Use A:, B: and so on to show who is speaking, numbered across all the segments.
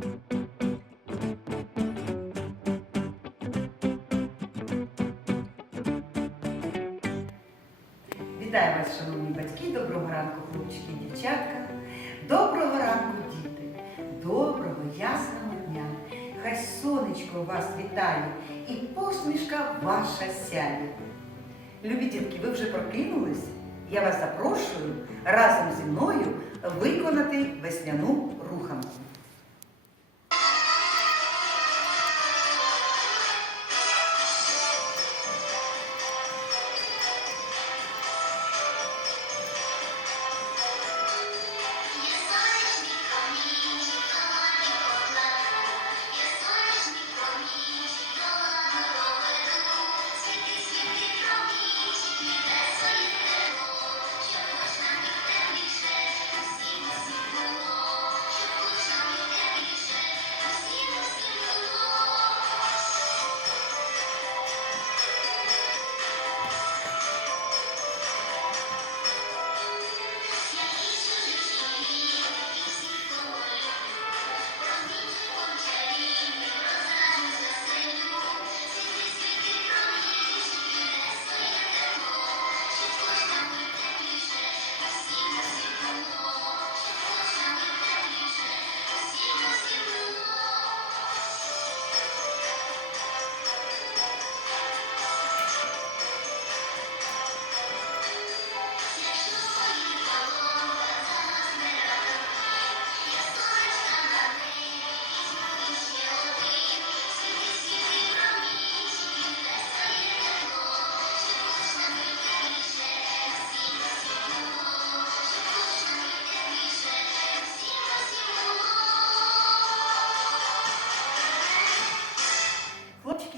A: Вітаю вас, шановні батьки, доброго ранку, хлопчики і дівчатка. Доброго ранку, діти, доброго ясного дня. Хай сонечко вас вітає і посмішка ваша сяє. Любі дітки, ви вже прокинулись? Я вас запрошую разом зі мною виконати весняну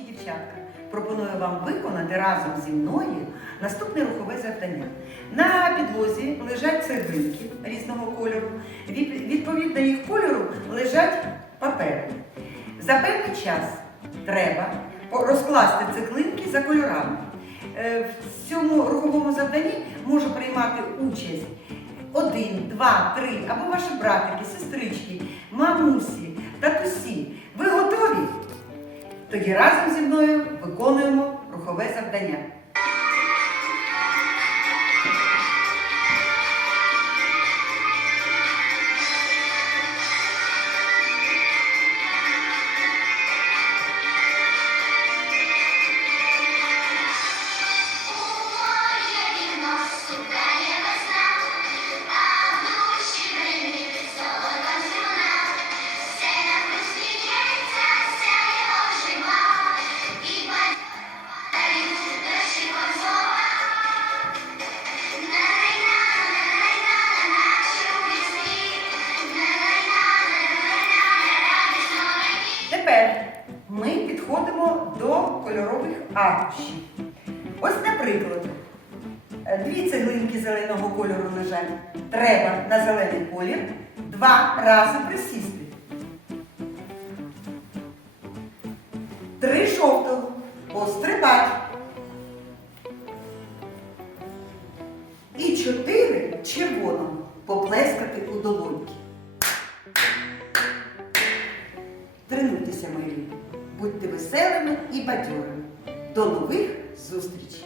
A: дівчатка, пропоную вам виконати разом зі мною наступне рухове завдання. На підлозі лежать цеглинки різного кольору. Відповідно їх кольору лежать папери. За певний час треба розкласти цеглинки за кольорами. Е, В цьому руховому завданні може приймати участь один, два, три, або ваші братики, сестрички, мамусі, татусі. Ви готові? Тоді разом зі мною виконуємо рухове завдання. Ми підходимо до кольорових аркушів. Ось, наприклад, е, дві цеглинки зеленого кольору лежать. Треба на зелений колір два рази присісти. Три жовтого пострибать. І чотири червоного поплескати у долоньки. Тренуйтеся, мої любі. Будьте веселими і бадьорими. До нових зустрічей!